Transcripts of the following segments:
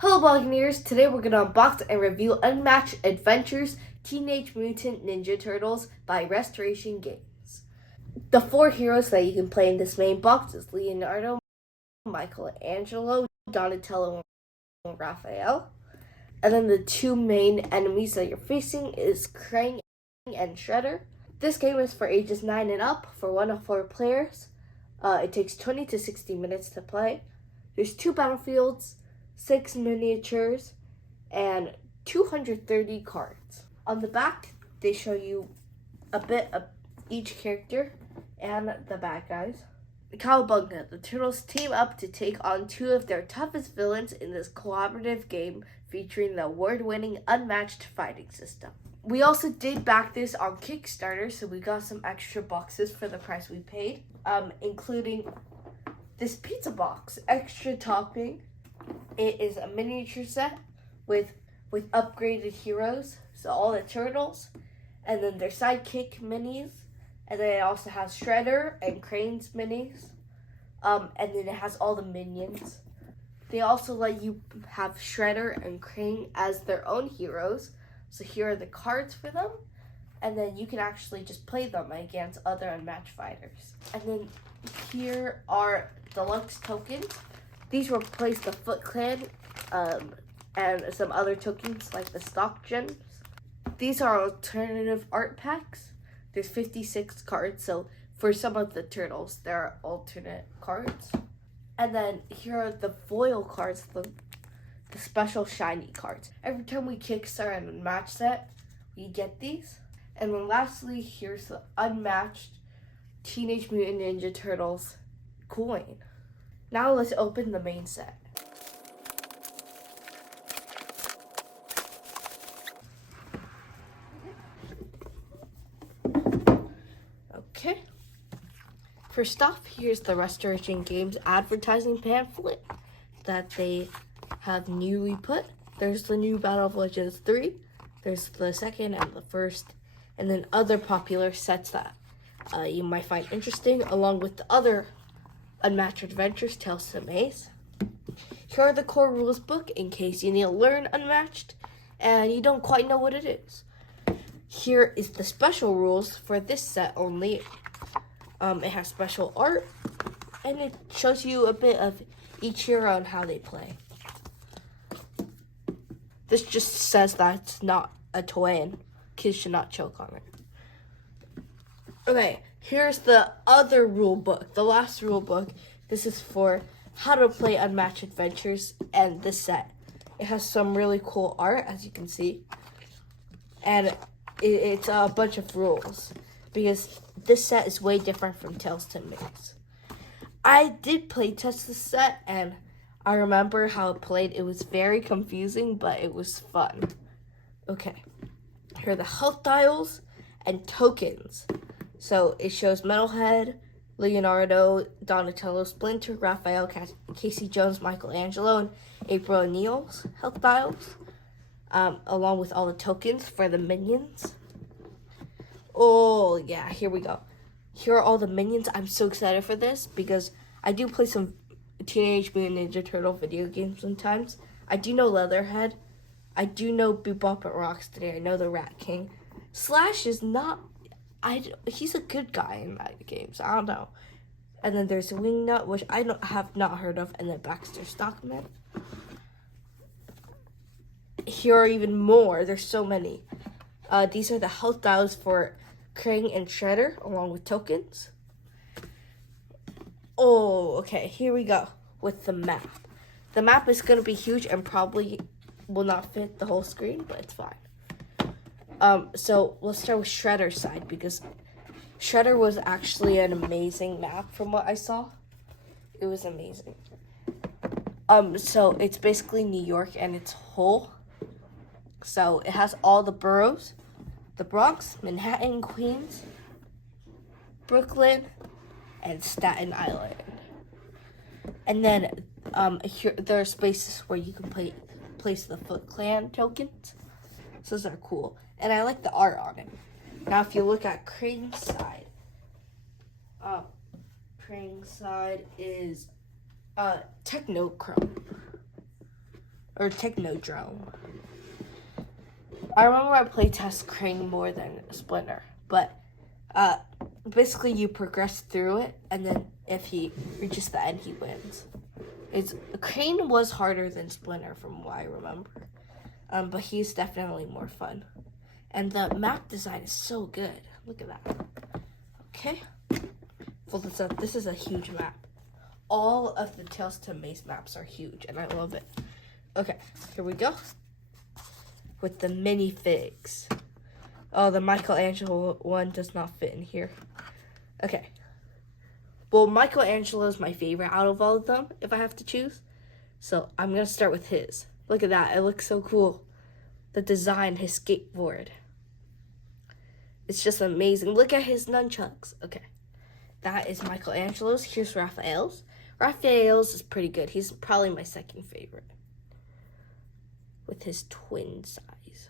Hello Buccaneers, today we're going to unbox and review Unmatched Adventures Teenage Mutant Ninja Turtles by Restoration Games. The four heroes that you can play in this main box is Leonardo, Michelangelo, Donatello, and Raphael. And then the two main enemies that you're facing is Krang and Shredder. This game is for ages 9 and up for 1 to 4 players. It takes 20 to 60 minutes to play. There's 2 battlefields, 6 miniatures, and 230 cards. On the back, they show you a bit of each character and the bad guys. Cowabunga, the Turtles team up to take on 2 of their toughest villains in this collaborative game featuring the award-winning Unmatched fighting system. We also did back this on Kickstarter, so we got some extra boxes for the price we paid, including this pizza box, extra topping. It is a miniature set with upgraded heroes, so all the turtles, and then their sidekick minis, and then it also has Shredder and Crane's minis, and then it has all the minions. They also let you have Shredder and Crane as their own heroes, so here are the cards for them, and then you can actually just play them against other Unmatched fighters. And then here are deluxe tokens. These replace the Foot Clan and some other tokens like the stock gems. These are alternative art packs. There's 56 cards, so for some of the turtles, there are alternate cards. And then here are the foil cards, the special shiny cards. Every time we kickstart an Unmatched set, we get these. And then lastly, here's the Unmatched Teenage Mutant Ninja Turtles coin. Now let's open the main set. Okay. First off, here's the Restoration Games advertising pamphlet that they have newly put. There's the new Battle of Legends 3. There's the second and the first. And then other popular sets that you might find interesting, along with the other Unmatched Adventures, Tales to Maze. Here are the core rules book in case you need to learn Unmatched and you don't quite know what it is. Here is the special rules for this set only. It has special art and it shows you a bit of each hero and how they play. This just says that it's not a toy and kids should not choke on it. Okay, here's the other rule book, the last rule book. This is for how to play Unmatched Adventures and this set. It has some really cool art, as you can see. And it's a bunch of rules because this set is way different from Tales to Maze. I did play test this set and I remember how it played. It was very confusing, but it was fun. Okay, here are the health dials and tokens. So it shows Metalhead, Leonardo, Donatello, Splinter, Raphael, Casey Jones, Michelangelo, and April O'Neil's health dials, along with all the tokens for the minions. Oh yeah, here we go. Here are all the minions. I'm so excited for this because I do play some Teenage Mutant Ninja Turtle video games sometimes. I do know Leatherhead. I do know Bebop and Rocksteady. I know the Rat King. Slash is not... he's a good guy in that game, so I don't know. And then there's Wingnut, which I have not heard of, and then Baxter Stockman. Here are even more. There's so many. These are the health dials for Krang and Shredder, along with tokens. Oh, okay, here we go with the map. The map is going to be huge and probably will not fit the whole screen, but it's fine. So let's start with Shredder's side because Shredder was actually an amazing map from what I saw. It was amazing. So it's basically New York and it's whole. So it has all the boroughs, the Bronx, Manhattan, Queens, Brooklyn, and Staten Island. And then here there are spaces where you can place the Foot Clan tokens. So those are cool. And I like the art on it. Now if you look at Crane's side, Crane's side is Technochrome. or Technodrome. I remember I playtest Crane more than Splinter, but basically you progress through it, and then if he reaches the end, he wins. Crane was harder than Splinter from what I remember, but he's definitely more fun. And the map design is so good. Look at that. Okay, fold this up. This is a huge map. All of the Tales to Maze maps are huge, and I love it. Okay, here we go. With the minifigs. Oh, the Michelangelo one does not fit in here. Okay. Well, Michelangelo is my favorite out of all of them, if I have to choose. So I'm going to start with his. Look at that. It looks so cool. The design, his skateboard. It's just amazing. Look at his nunchucks. Okay. That is Michelangelo's. Here's Raphael's. Raphael's is pretty good. He's probably my second favorite. With his twin size.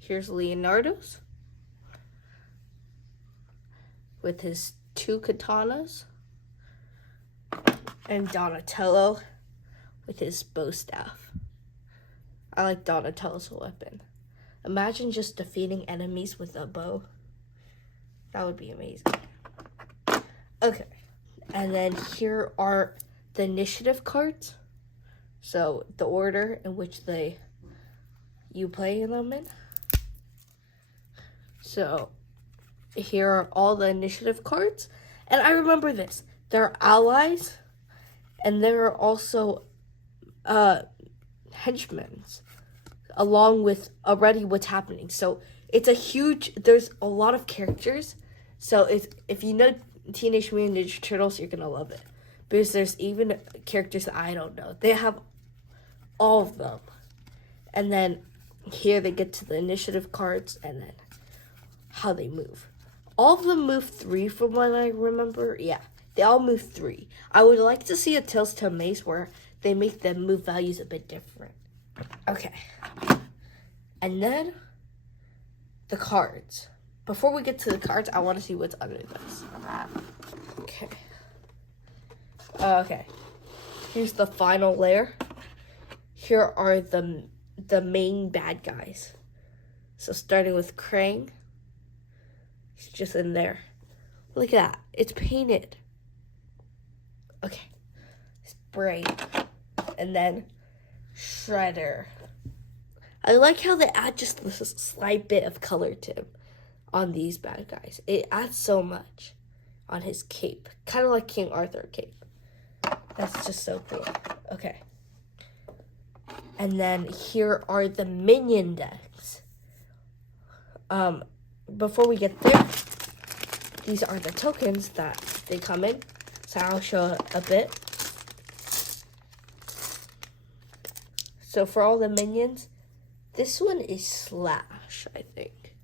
Here's Leonardo's. With his two katanas. And Donatello with his bow staff. I like Donatello's weapon. Imagine just defeating enemies with a bow. That would be amazing. Okay. And then here are the initiative cards. So the order in which you play them in. So here are all the initiative cards. And I remember this. There are allies. And there are also henchmen. Along with already what's happening. So there's a lot of characters. So if you know Teenage Mutant Ninja Turtles, you're going to love it. Because there's even characters that I don't know. They have all of them. And then here they get to the initiative cards and then how they move. All of them move 3 from what I remember. Yeah, they all move 3. I would like to see a Tales to Maze where they make the move values a bit different. Okay. And then the cards. Before we get to the cards, I want to see what's under this. Okay. Okay. Here's the final layer. Here are the main bad guys. So starting with Krang. He's just in there. Look at that. It's painted. Okay. Spray. And then Shredder. I like how they add just a slight bit of color to him on these bad guys. It adds so much on his cape. Kind of like King Arthur cape. That's just so cool. Okay. And then here are the minion decks. Before we get there, these are the tokens that they come in. So I'll show a bit. So for all the minions, this one is Slash, I think.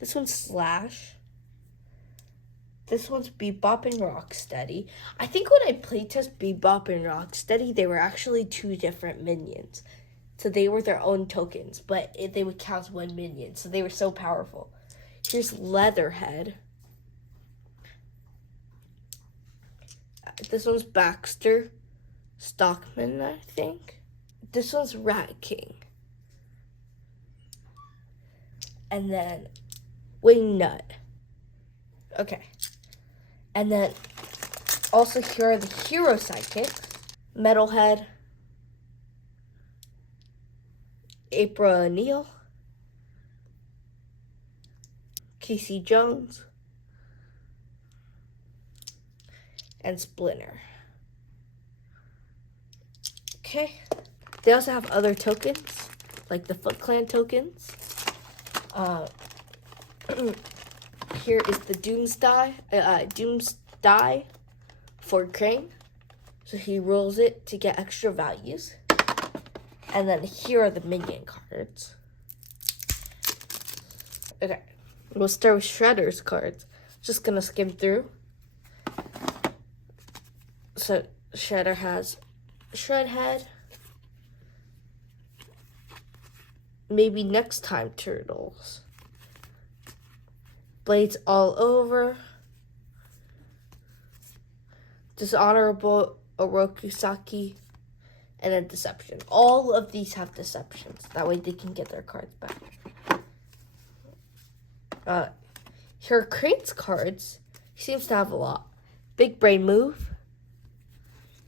This one's Slash. This one's Bebop and Rocksteady. I think when I playtest Bebop and Rocksteady, they were actually 2 different minions. So they were their own tokens, but they would count as 1 minion. So they were so powerful. Here's Leatherhead. This one's Baxter Stockman, I think. This one's Rat King. And then Wingnut. Okay. And then also here are the hero sidekicks. Metalhead. April O'Neil. Casey Jones. And Splinter. Okay. They also have other tokens, like the Foot Clan tokens. Here is the Doomsday for Crane. So he rolls it to get extra values. And then here are the minion cards. Okay, we'll start with Shredder's cards. Just gonna skim through. So Shredder has Shredhead. Maybe Next Time Turtles. Blades all over. Dishonorable Orokusaki, and then Deception. All of these have deceptions. That way they can get their cards back. Here are Crane's cards. He seems to have a lot. Big Brain Move.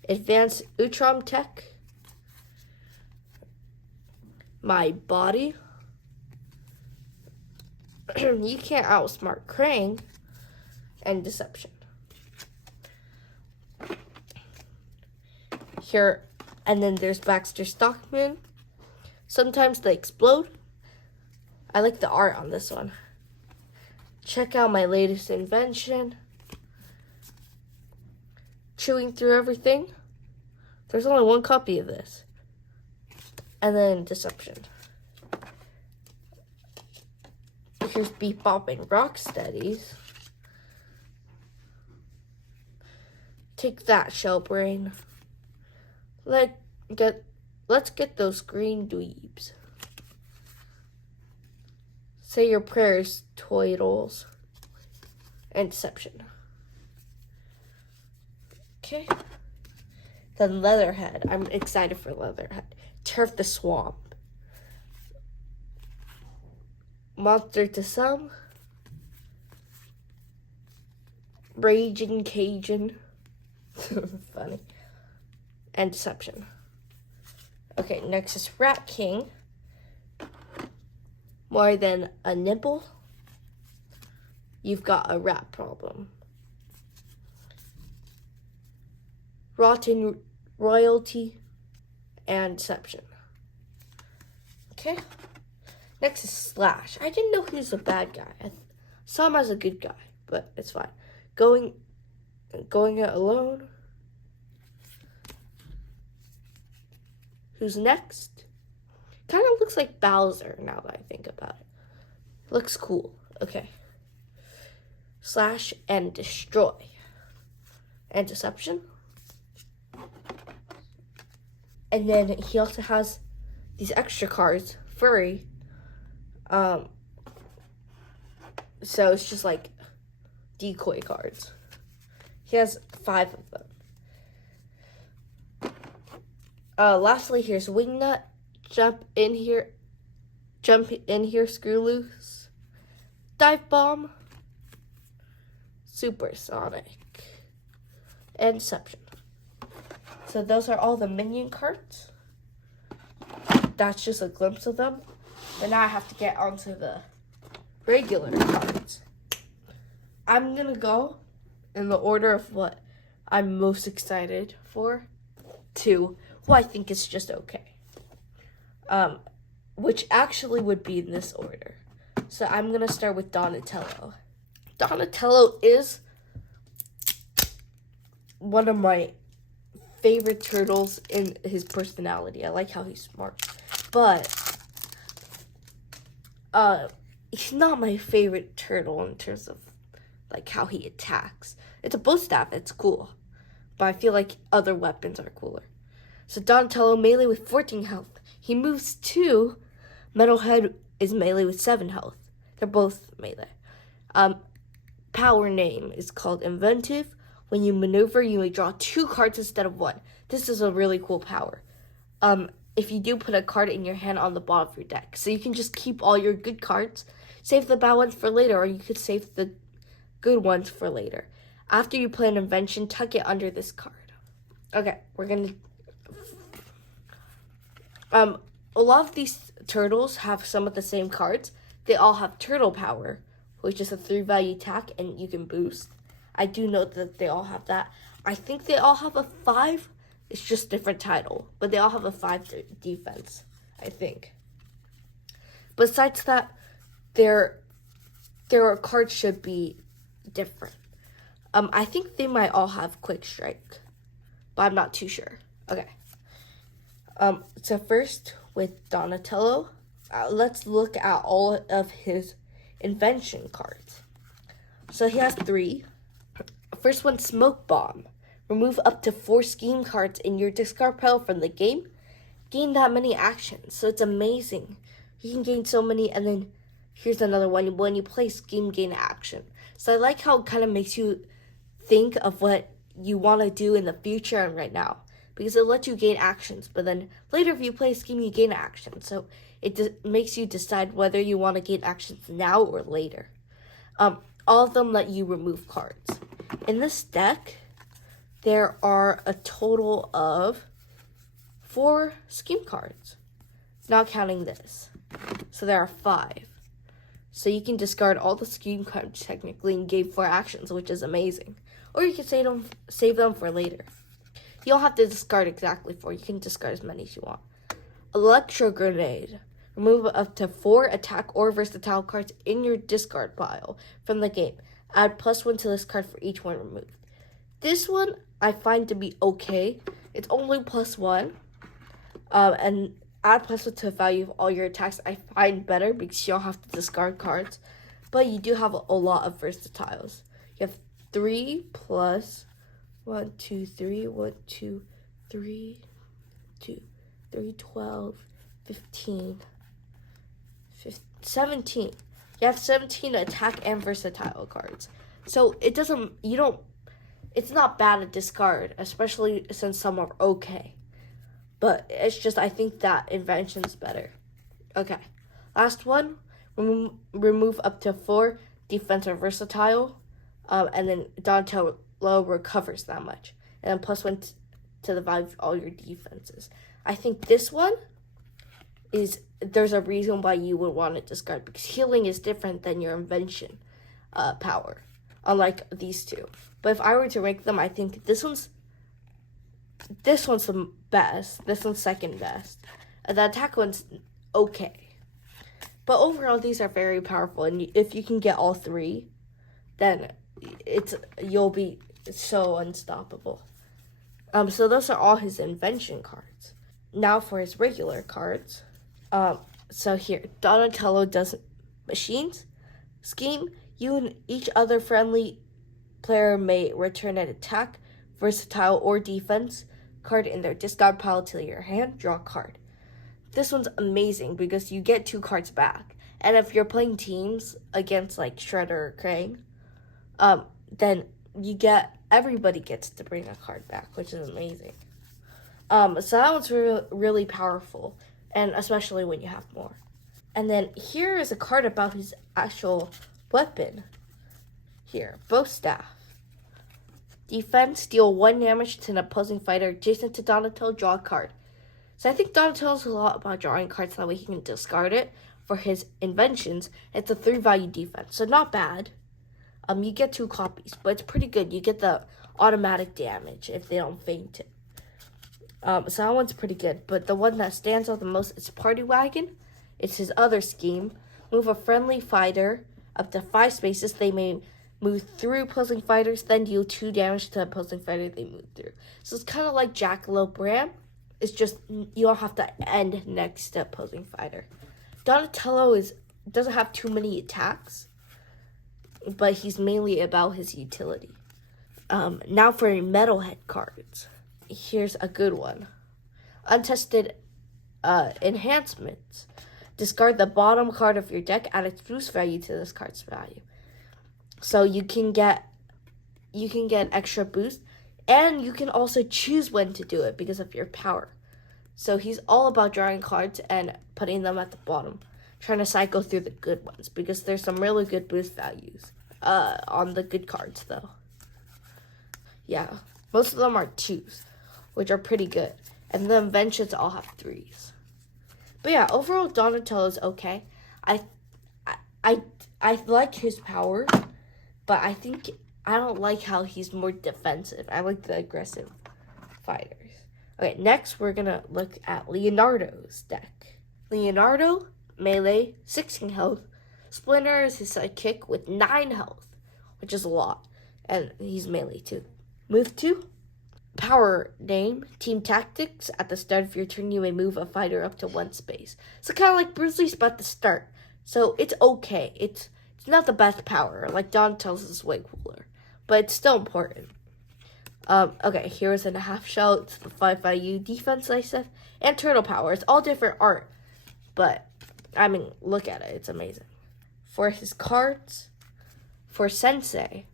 Advanced Utrom Tech. My Body. You can't outsmart Crane. And Deception. Here, and then there's Baxter Stockman. Sometimes they explode. I like the art on this one. Check out my latest invention. Chewing through everything. There's only one copy of this. And then Deception. Here's Bebop and Rocksteadies. Take that, Shellbrain. Let's get those green dweebs. Say your prayers, Toidles. And Deception. Okay. Then Leatherhead. I'm excited for Leatherhead. Turf the Swamp. Monster to some. Raging Cajun. Funny. And Deception. Okay, next is Rat King. More than a nibble. You've got a rat problem. Rotten Royalty and Deception. Okay. Next is Slash. I didn't know he was a bad guy. I saw him as a good guy, but it's fine. Going it alone. Who's next? Kind of looks like Bowser now that I think about it. Looks cool. Okay. Slash and Destroy. And Deception. And then he also has these extra cards. Furry. So it's just like decoy cards. He has 5 of them. Lastly, here's Wingnut. Jump in here, screw loose. Dive Bomb. Supersonic. And Deception. So those are all the minion cards. That's just a glimpse of them. But now I have to get onto the regular cards. I'm going to go in the order of what I'm most excited for to who I think is just okay. Which actually would be in this order. So I'm going to start with Donatello. Donatello is one of my favorite turtles in his personality. I like how he's smart. But he's not my favorite turtle in terms of like how he attacks. It's a bow staff, it's cool. But I feel like other weapons are cooler. So Donatello, melee with 14 health. He moves 2. Metalhead is melee with 7 health. They're both melee. Power name is called Inventive. When you maneuver, you may draw 2 cards instead of 1. This is a really cool power. If you do, put a card in your hand on the bottom of your deck. So you can just keep all your good cards, save the bad ones for later, or you could save the good ones for later. After you play an invention, tuck it under this card. Okay, we're gonna... a lot of these turtles have some of the same cards. They all have Turtle Power, which is a 3-value attack, and you can boost. I do know that they all have that. I think they all have a 5. It's just different title, but they all have a 5 defense, I think. Besides that, their cards should be different. I think they might all have Quick Strike, but I'm not too sure. Okay. So first, with Donatello, let's look at all of his invention cards. So he has 3. First one, Smoke Bomb. Remove up to 4 scheme cards in your discard pile from the game. Gain that many actions. So it's amazing. You can gain so many, and then here's another one. When you play scheme, gain action. So I like how it kind of makes you think of what you want to do in the future and right now, because it lets you gain actions, but then later if you play a scheme you gain actions, so it makes you decide whether you want to gain actions now or later. All of them let you remove cards. In this deck, there are a total of 4 scheme cards, not counting this. So there are 5. So you can discard all the scheme cards technically and gain 4 actions, which is amazing. Or you can save them for later. You don't have to discard exactly 4. You can discard as many as you want. Electro Grenade. Remove up to 4 attack or versatile cards in your discard pile from the game. Add +1 to this card for each one removed. This one I find to be okay. It's only +1. And add +1 to the value of all your attacks I find better because you don't have to discard cards. But you do have a lot of versatiles. You have 3 plus 1, 2, 3, 1, 2, 3, 2, 3, 12, 15, 17. You have 17 attack and versatile cards. So it's not bad to discard, especially since some are okay. But it's just, I think that invention's better. Okay, last one, remove up to 4 defense or versatile, and then Donatello recovers that much. And then +1 to the value of all your defenses. I think this one there's a reason why you would want to discard, because healing is different than your invention power, unlike these two. But if I were to rank them, I think this one's the best. This one's second best. And the attack one's okay. But overall, these are very powerful, and if you can get all 3, then you'll be so unstoppable. So those are all his invention cards. Now for his regular cards. So here, Donatello does machines. Scheme, you and each other friendly player may return an attack, versatile, or defense card in their discard pile to your hand. Draw a card. This one's amazing because you get 2 cards back. And if you're playing teams against like Shredder or Krang, then everybody gets to bring a card back, which is amazing. So that one's really powerful, and especially when you have more. And then here is a card about his actual weapon. Here, bow staff. Defense, deal 1 damage to an opposing fighter adjacent to Donatello, draw a card. So I think Donatello's a lot about drawing cards, so that way he can discard it for his inventions. It's a 3-value defense, so not bad. You get 2 copies, but it's pretty good. You get the automatic damage if they don't faint it. So that one's pretty good, but the one that stands out the most is Party Wagon. It's his other scheme. Move a friendly fighter up to 5 spaces. They may move through opposing fighters, then deal 2 damage to the opposing fighter they move through. So it's kind of like Jackalope Ram. It's just you don't have to end next to opposing fighter. Donatello doesn't have too many attacks, but he's mainly about his utility. Now for Metalhead cards. Here's a good one. Untested enhancements. Discard the bottom card of your deck, add its boost value to this card's value. So you can get extra boost, and you can also choose when to do it because of your power. So he's all about drawing cards and putting them at the bottom, trying to cycle through the good ones because there's some really good boost values on the good cards though. Yeah, most of them are 2s, which are pretty good, and the inventions all have 3s. But yeah, overall Donatello's okay. I like his power, but I don't like how he's more defensive. I like the aggressive fighters. Okay, next we're gonna look at Leonardo's deck. Leonardo, melee, 16 health. Splinter is his sidekick with 9 health, which is a lot, and he's melee too. Move 2. Power name, team tactics. At the start of your turn, you may move a fighter up to 1 space. So kind of like Bruce Lee's about to start. So it's okay. It's not the best power. Like Donatello's is way cooler, but it's still important. Okay, here's a half shell. It's the 5-value defense I said, and turtle power. It's all different art, but I mean, look at it. It's amazing. For his cards, for Sensei,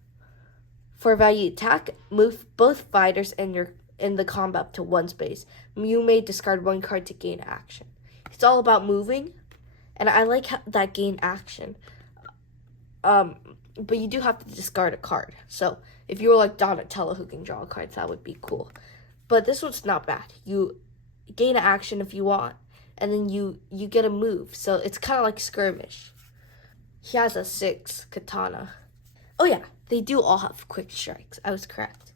For value attack, move both fighters in the combat up to one space. You may discard one card to gain action. It's all about moving, and I like that gain action. But you do have to discard a card. So if you were like Donatello who can draw cards, that would be cool. But this one's not bad. You gain an action if you want, and then you get a move. So it's kind of like skirmish. He has a 6 katana. Oh yeah, they do all have quick strikes. I was correct.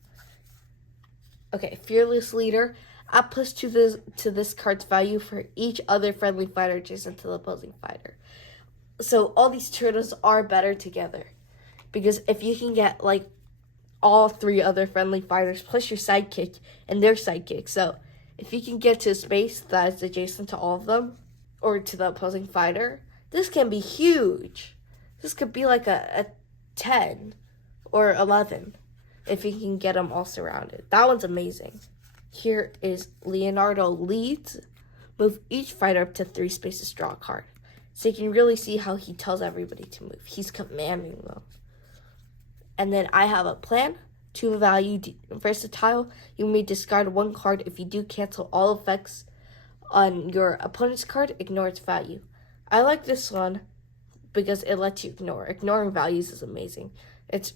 Okay, Fearless Leader. Add plus to this card's value for each other friendly fighter adjacent to the opposing fighter. So all these turtles are better together. Because if you can get like all 3 other friendly fighters plus your sidekick and their sidekick. So if you can get to a space that is adjacent to all of them or to the opposing fighter, this can be huge. This could be like a 10 or 11 if you can get them all surrounded. That one's amazing. Here is Leonardo leads. Move each fighter up to 3 spaces, draw a card. So you can really see how he tells everybody to move. He's commanding them. And then I have a plan. 2 value versatile. You may discard 1 card. If you do, cancel all effects on your opponent's card. Ignore its value. I like this one because it lets you ignore. Ignoring values is amazing. It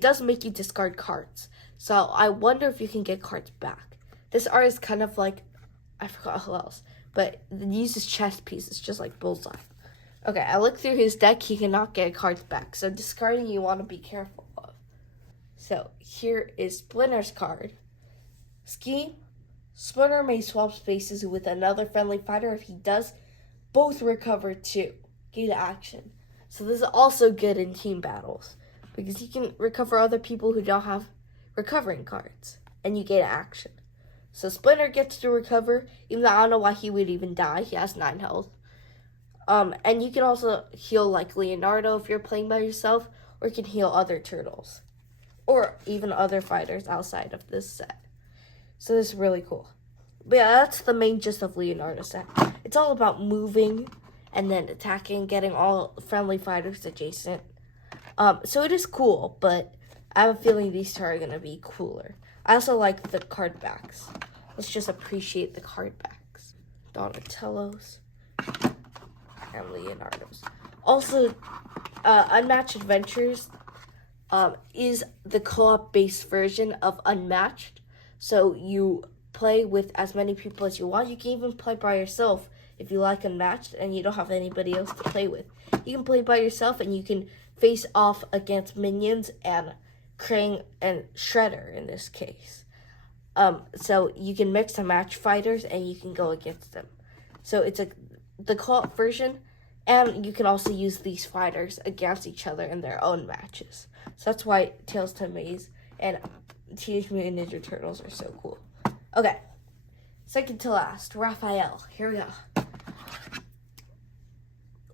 does make you discard cards. So I wonder if you can get cards back. This art is kind of like, I forgot who else, but it uses chess pieces just like Bullseye. Okay, I looked through his deck. He cannot get cards back. So discarding you want to be careful of. So here is Splinter's card. Scheme. Splinter may swap spaces with another friendly fighter. If he does, both recover 2. Gain action. So this is also good in team battles because you can recover other people who don't have recovering cards, and you gain action. So Splinter gets to recover, even though I don't know why he would even die. He has 9 health. And you can also heal like Leonardo if you're playing by yourself, or you can heal other turtles, or even other fighters outside of this set. So this is really cool. But yeah, that's the main gist of Leonardo's set. It's all about moving and then attacking, getting all friendly fighters adjacent. So it is cool, but I have a feeling these 2 are going to be cooler. I also like the card backs. Let's just appreciate the card backs. Donatello's and Leonardo's. Also, Unmatched Adventures is the co-op based version of Unmatched. So you play with as many people as you want. You can even play by yourself if you like Unmatched and you don't have anybody else to play with. You can play by yourself and you can face off against minions and Krang and Shredder in this case. So you can mix and match fighters and you can go against them. So it's the co-op version, and you can also use these fighters against each other in their own matches. So that's why Tales to Amaze and Teenage Mutant Ninja Turtles are so cool. Okay, second to last, Raphael. Here we go.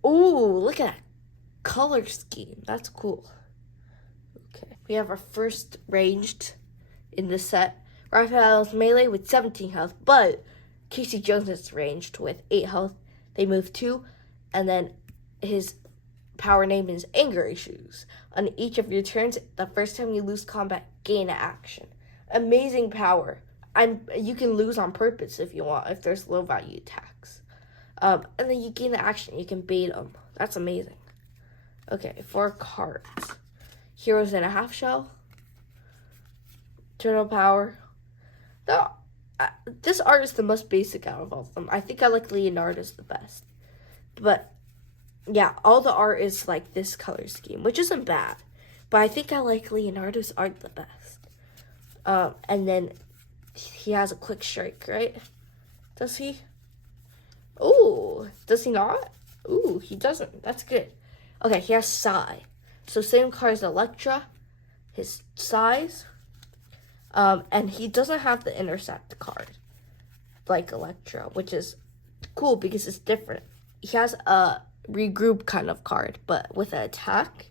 Ooh, look at that color scheme. That's cool. Okay, we have our first ranged in this set. Raphael's melee with 17 health, but Casey Jones is ranged with 8 health. They move 2, and then his power name is Anger Issues. On each of your turns, the first time you lose combat, gain an action. Amazing power. You can lose on purpose if you want, if there's low value attacks. And then you gain the action. You can bait them. That's amazing. Okay, 4 cards. Heroes in a Half Shell. Turtle Power. This art is the most basic out of all of them. I think I like Leonardo's the best. But, yeah, all the art is like this color scheme, which isn't bad. But I think I like Leonardo's art the best. And then he has a quick strike, right? Does he? Ooh, does he not? Ooh, he doesn't. That's good. Okay, he has Psy. So same card as Electra. His size. And he doesn't have the intercept card like Electra, which is cool because it's different. He has a regroup kind of card, but with an attack.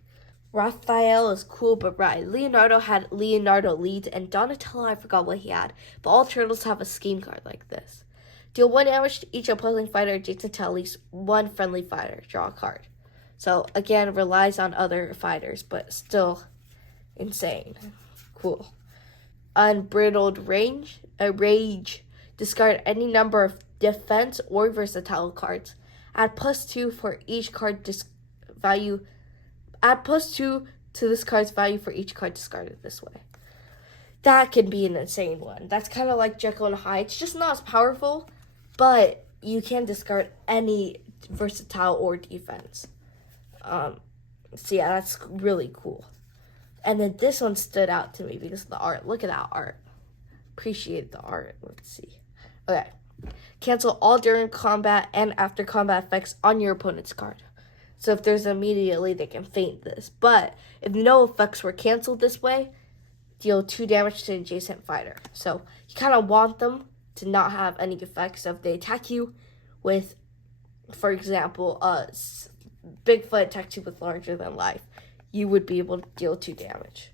Raphael is cool but right. Leonardo had Leonardo leads, and Donatello, I forgot what he had. But all turtles have a scheme card like this. Deal 1 damage to each opposing fighter adjacent to at least 1 friendly fighter. Draw a card. So again, relies on other fighters, but still insane. Cool. Unbridled rage. Discard any number of defense or versatile cards. Add +2 for each card value. Add +2 to this card's value for each card discarded this way. That can be an insane one. That's kind of like Jekyll and Hyde. It's just not as powerful, but you can discard any versatile or defense. So yeah, that's really cool. And then this one stood out to me because of the art. Look at that art. Appreciate the art. Let's see. Okay. Cancel all during combat and after combat effects on your opponent's card. So if there's immediately, they can feint this. But if no effects were canceled this way, deal 2 damage to an adjacent fighter. So you kind of want them to not have any effects. So if they attack you with, for example, Bigfoot attacks you with larger than life, you would be able to deal 2 damage.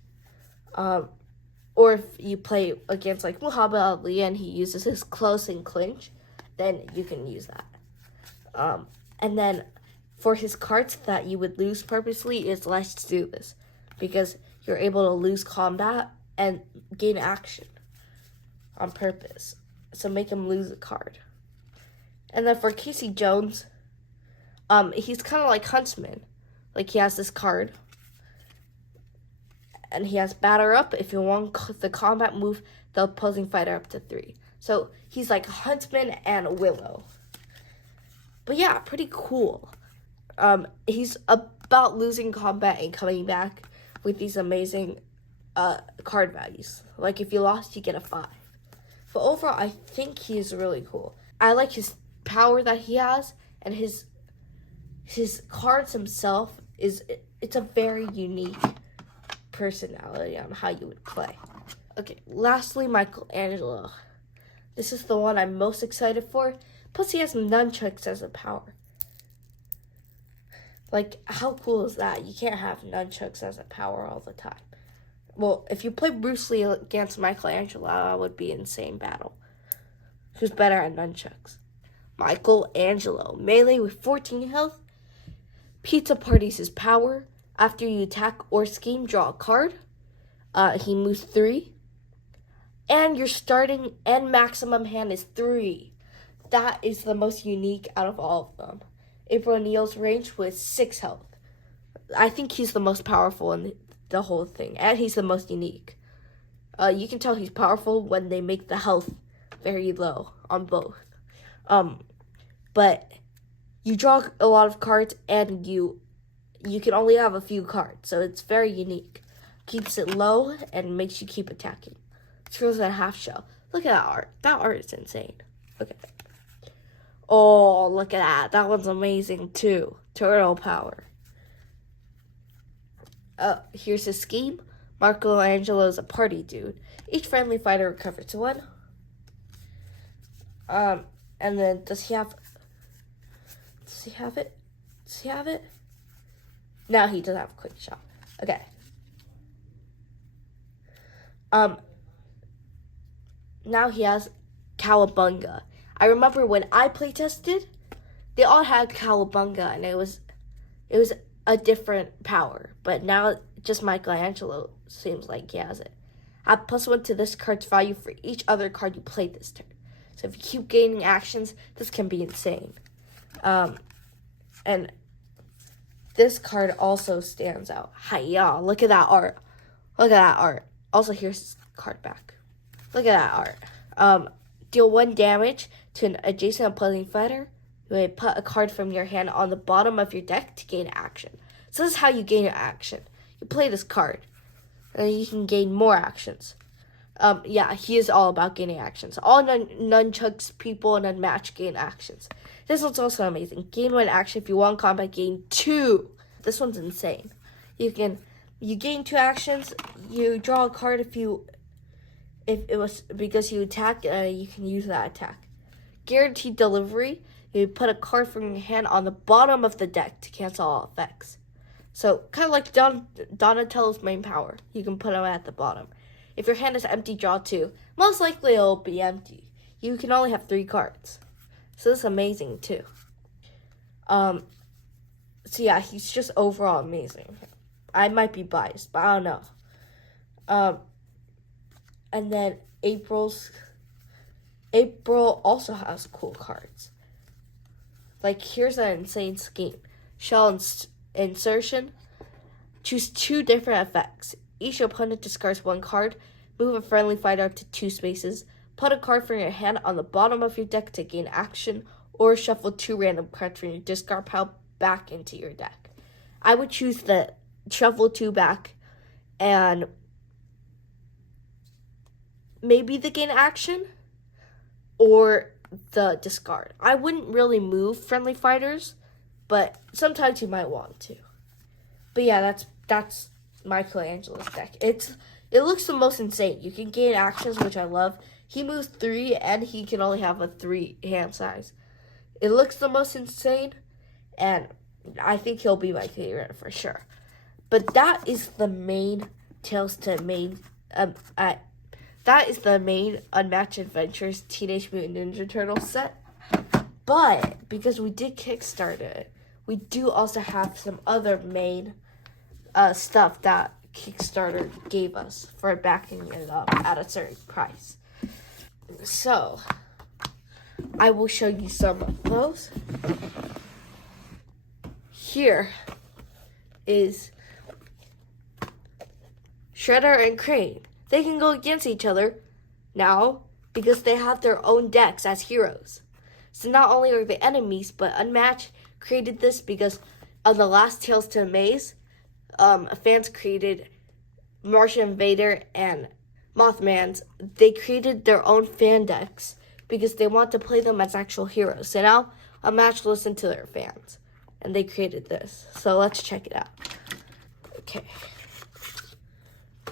Or if you play against like Muhammad Ali and he uses his close and clinch, then you can use that. And then for his cards that you would lose purposely is Let's Do This, because you're able to lose combat and gain action on purpose. So make him lose a card. And then for Casey Jones, he's kind of like Huntsman. Like he has this card. And he has Batter Up. If you want the combat move, the opposing fighter up to 3. So he's like Huntsman and Willow. But yeah, pretty cool. He's about losing combat and coming back with these amazing card values. Like if you lost, you get a 5. But overall, I think he's really cool. I like his power that he has, and his cards himself it's a very unique personality on how you would play. Okay, lastly, Michelangelo. This is the one I'm most excited for. Plus, he has nunchucks as a power. Like, how cool is that? You can't have nunchucks as a power all the time. Well, if you play Bruce Lee against Michelangelo, that would be an insane battle. Who's better at nunchucks? Michelangelo. Melee with 14 health. Pizza Party's his power. After you attack or scheme, draw a card. He moves 3. And your starting and maximum hand is 3. That is the most unique out of all of them. April O'Neil's range with 6 health. I think he's the most powerful in the whole thing. And he's the most unique. You can tell he's powerful when they make the health very low on both. But you draw a lot of cards and you can only have a few cards, so it's very unique. Keeps it low and makes you keep attacking. Screws at half shell. Look at that art. That art is insane. Okay. Oh, look at that. That one's amazing too. Turtle power. Here's his scheme. Michelangelo's a party dude. Each friendly fighter recovers 1. And then does he have it? No, he doesn't have a quick shot. Okay. Now he has Cowabunga. I remember when I playtested, they all had Cowabunga, and it was a different power. But now just Michelangelo seems like he has it. Add +1 to this card's value for each other card you played this turn. So if you keep gaining actions, this can be insane. And this card also stands out. Hiya, look at that art. Look at that art. Also, here's his card back. Look at that art. Deal 1 damage to an adjacent opposing fighter. You may put a card from your hand on the bottom of your deck to gain action. So this is how you gain your action. You play this card, and you can gain more actions. Yeah, he is all about gaining actions. All nunchucks people and Unmatched gain actions. This one's also amazing. Gain 1 action if you want combat. Gain 2. This one's insane. You gain 2 actions. You draw a card if it was because you attack. You can use that attack. Guaranteed delivery. You put a card from your hand on the bottom of the deck to cancel all effects. So kind of like Donatello's main power. You can put them at the bottom. If your hand is empty, draw 2. Most likely it'll be empty. You can only have 3 cards. So this is amazing too. So yeah, he's just overall amazing. I might be biased, but I don't know. Um, and then April also has cool cards. Like, here's an insane scheme. Shell insertion. Choose 2 different effects. Each opponent discards 1 card. Move a friendly fighter up to 2 spaces. Put a card from your hand on the bottom of your deck to gain action. Or shuffle 2 random cards from your discard pile back into your deck. I would choose the shuffle 2 back and maybe the gain action or the discard. I wouldn't really move friendly fighters, but sometimes you might want to. But yeah, that's Michelangelo's deck. It looks the most insane. You can gain actions, which I love. He moves 3 and he can only have a 3 hand size. It looks the most insane, and I think he'll be my favorite for sure. But that is the main that is the main Unmatched Adventures Teenage Mutant Ninja Turtles set. But because we did Kickstarter it, we do also have some other main stuff that Kickstarter gave us for backing it up at a certain price. So, I will show you some of those. Here is Shredder and Crane. They can go against each other now because they have their own decks as heroes. So not only are they enemies, but Unmatched created this because on the last Tales to Amaze, fans created Martian Invader and Mothman's. They created their own fan decks because they want to play them as actual heroes. So now Unmatched listened to their fans, and they created this. So let's check it out. Okay.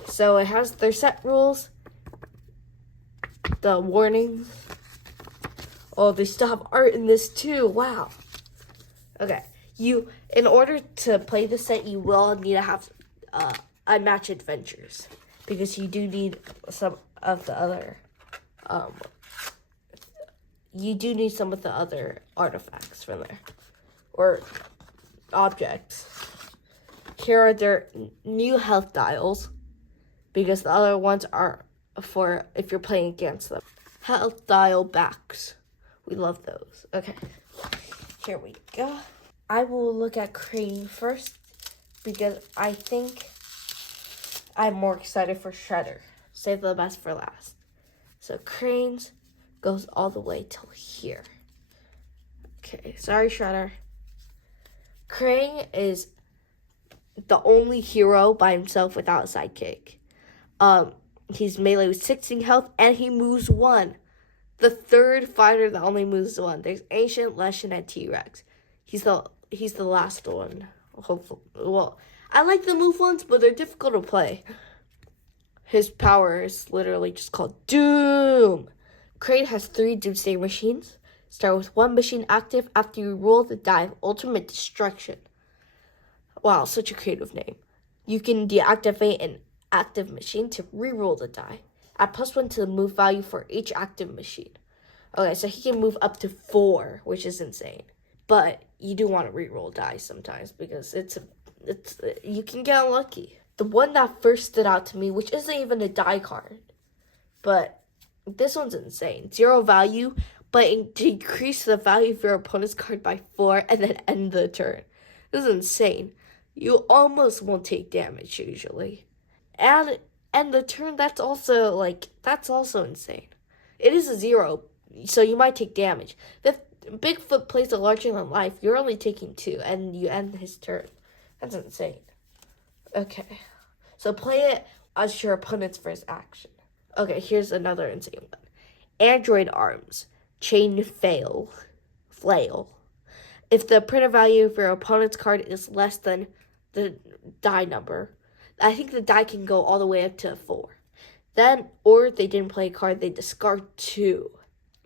So it has their set rules, the warnings. Oh, they still have art in this too. Wow. Okay. In order to play this set, you will need to have Unmatched Adventures because you do need some of the other artifacts from there or objects. Here are their new health dials because the other ones are for if you're playing against them. Health dial backs. We love those. Okay. Here we go. I will look at Crane first because I think I'm more excited for Shredder. Save the best for last. So Crane's goes all the way till here. Okay, sorry Shredder. Crane is the only hero by himself without a sidekick. He's melee with 16 health and he moves 1. The third fighter that only moves 1. There's Ancient, Leshen, and T-Rex. He's the last one. Hopefully, well, I like the move ones, but they're difficult to play. His power is literally just called Doom. Crane has 3 Doomsday machines. Start with 1 machine active after you roll the die of Ultimate Destruction. Wow, such a creative name. You can deactivate an active machine to re-roll the die. Add +1 to the move value for each active machine. Okay, so he can move up to 4, which is insane. But you do want to re-roll die sometimes because you can get unlucky. The one that first stood out to me, which isn't even a die card, but this one's insane. 0 value, but decrease the value of your opponent's card by 4 and then end the turn. This is insane. You almost won't take damage usually. And the turn, that's also insane. It is a 0, so you might take damage. If Bigfoot plays a larger than life, you're only taking 2, and you end his turn. That's insane. Okay, so play it as your opponent's first action. Okay, here's another insane one. Android arms, chain flail. If the printer value of your opponent's card is less than the die number, I think the die can go all the way up to 4. Then, or they didn't play a card, they discard 2.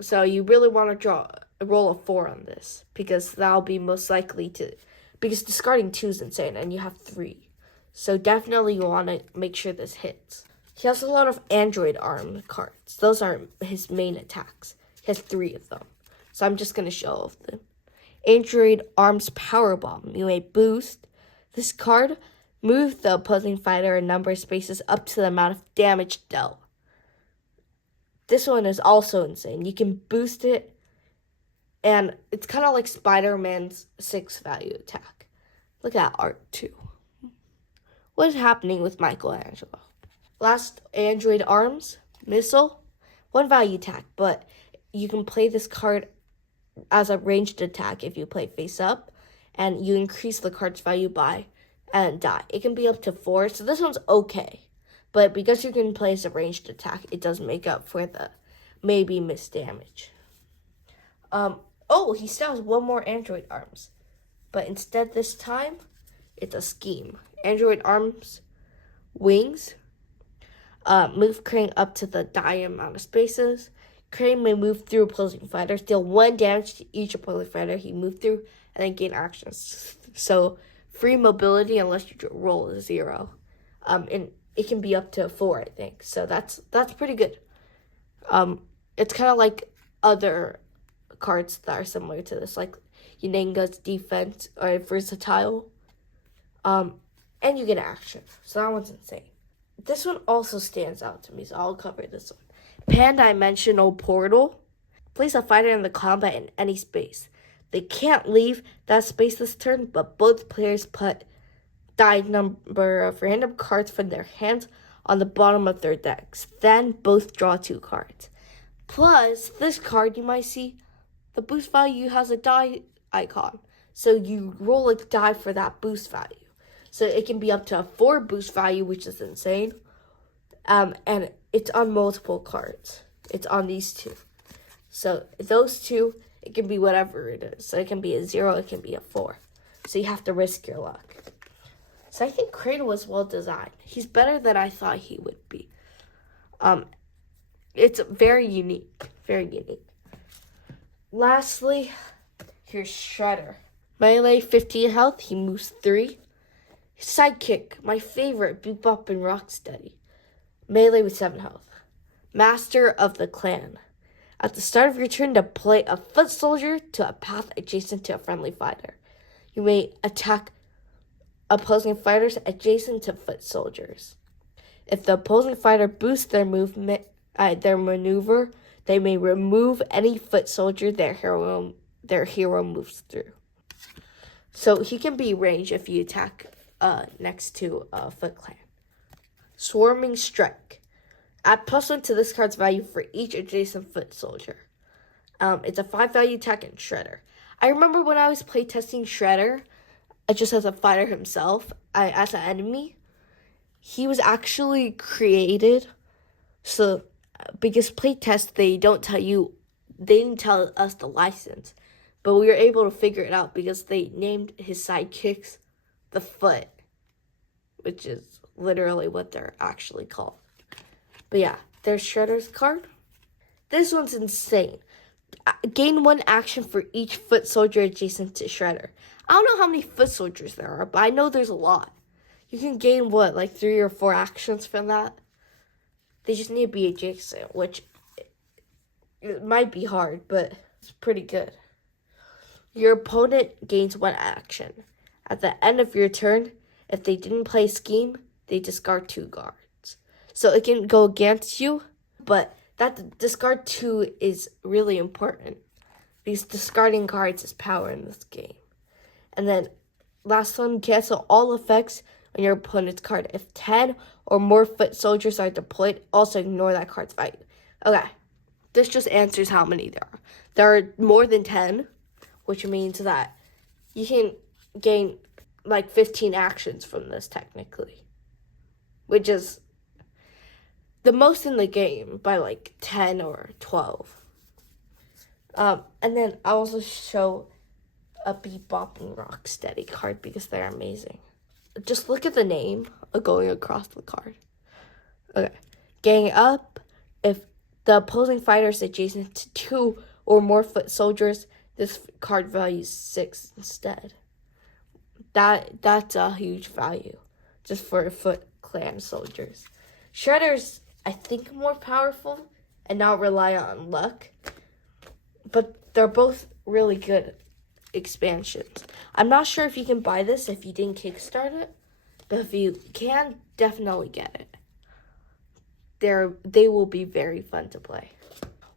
So you really want to roll a 4 on this because that'll be most likely to, because discarding 2 is insane and you have 3. So definitely you want to make sure this hits. He has a lot of Android arm cards. Those are his main attacks. He has 3 of them. So I'm just going to show off them. Android Arms Power Bomb. You may boost this card Move the opposing fighter a number of spaces up to the amount of damage dealt. This one is also insane. You can boost it, and it's kind of like Spider-Man's 6 value attack. Look at that art, too. What is happening with Michelangelo? Last, Android Arms, Missile, 1 value attack, but you can play this card as a ranged attack if you play face up, and you increase the card's value by and die. It can be up to 4, so this one's okay. But because you can play as a ranged attack, it does make up for the maybe missed damage. He still has 1 more Android Arms. But instead this time, it's a scheme. Android Arms, Wings. Move Crane up to the die amount of spaces. Crane may move through opposing fighters, deal 1 damage to each opposing fighter he moved through, and then gain actions. So, free mobility unless you roll a 0. And it can be up to 4, I think. So that's pretty good. It's kind of like other cards that are similar to this, like Yanenga's defense or versatile. And you get action. So that one's insane. This one also stands out to me, so I'll cover this one. Pan-dimensional portal. Place a fighter in the combat in any space. They can't leave that space this turn, but both players put die number of random cards from their hands on the bottom of their decks. Then both draw 2 cards. Plus, this card you might see, the boost value has a die icon. So you roll a die for that boost value. So it can be up to a 4 boost value, which is insane. And it's on multiple cards. It's on these 2. So those 2, it can be whatever it is. So it can be a 0, it can be a 4. So you have to risk your luck. So I think Crane was well designed. He's better than I thought he would be. It's very unique. Very unique. Lastly, here's Shredder. Melee, 15 health. He moves 3. Sidekick, my favorite, Bebop and Rocksteady. Melee with 7 health. Master of the Clan. At the start of your turn, deploy a foot soldier to a path adjacent to a friendly fighter. You may attack opposing fighters adjacent to foot soldiers. If the opposing fighter boosts their maneuver, they may remove any foot soldier their hero moves through. So he can be ranged if you attack next to a Foot Clan. Swarming Strike. Add +1 to this card's value for each adjacent foot soldier. It's a 5 value attack and Shredder. I remember when I was playtesting Shredder, just as a fighter himself, as an enemy, he was actually created. So, because playtest, they didn't tell us the license, but we were able to figure it out because they named his sidekicks the Foot, which is literally what they're actually called. But yeah, there's Shredder's card. This one's insane. Gain 1 action for each foot soldier adjacent to Shredder. I don't know how many foot soldiers there are, but I know there's a lot. You can gain, like 3 or 4 actions from that? They just need to be adjacent, which it might be hard, but it's pretty good. Your opponent gains 1 action. At the end of your turn, if they didn't play Scheme, they discard 2 cards. So it can go against you, but that discard 2 is really important because discarding cards is power in this game. And then last one, cancel all effects on your opponent's card. If 10 or more foot soldiers are deployed, also ignore that card's value. Okay, this just answers how many there are. There are more than 10, which means that you can gain like 15 actions from this technically, which is the most in the game by like 10 or 12. And then I also show a Bebop and Rocksteady card because they're amazing. Just look at the name going across the card. Okay. Gang up. If the opposing fighter is adjacent to 2 or more foot soldiers, this card value is 6 instead. That's a huge value just for Foot Clan soldiers. Shredder's, I think, more powerful and not rely on luck. But they're both really good expansions. I'm not sure if you can buy this if you didn't kickstart it. But if you can, definitely get it. They will be very fun to play.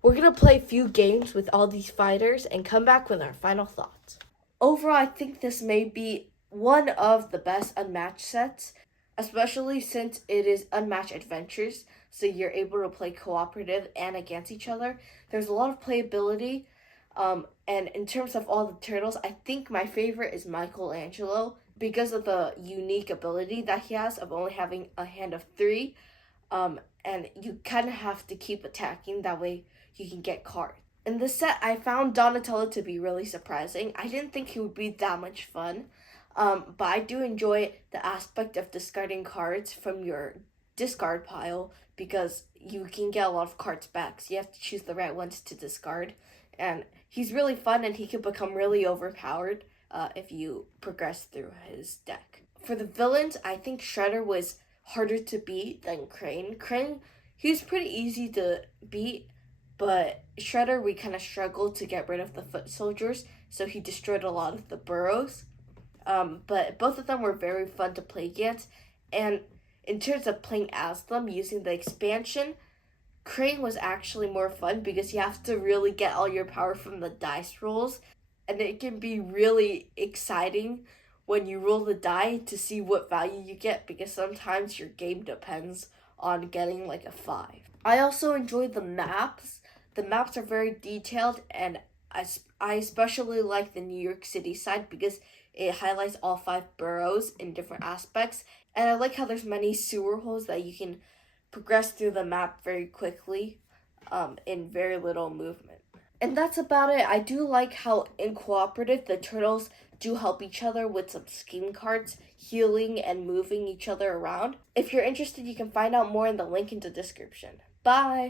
We're going to play a few games with all these fighters and come back with our final thoughts. Overall, I think this may be one of the best Unmatched sets, especially since it is Unmatched Adventures, so you're able to play cooperative and against each other. There's a lot of playability, and in terms of all the turtles, I think my favorite is Michelangelo because of the unique ability that he has of only having a hand of 3, and you kind of have to keep attacking, that way you can get cards. In this set, I found Donatello to be really surprising. I didn't think he would be that much fun, but I do enjoy the aspect of discarding cards from your discard pile because you can get a lot of cards back, so you have to choose the right ones to discard. And he's really fun, and he can become really overpowered if you progress through his deck. For the villains, I think Shredder was harder to beat than Crane. Crane, he was pretty easy to beat, but Shredder, we kind of struggled to get rid of the foot soldiers, so he destroyed a lot of the burrows. But both of them were very fun to play against, and in terms of playing as them using the expansion, Crane was actually more fun because you have to really get all your power from the dice rolls, and it can be really exciting when you roll the die to see what value you get because sometimes your game depends on getting like a 5. I also enjoyed the maps. The maps are very detailed, and I especially like the New York City side because it highlights all 5 boroughs in different aspects, and I like how there's many sewer holes that you can progress through the map very quickly in very little movement. And that's about it. I do like how in cooperative the turtles do help each other with some scheme cards, healing and moving each other around. If you're interested, you can find out more in the link in the description. Bye!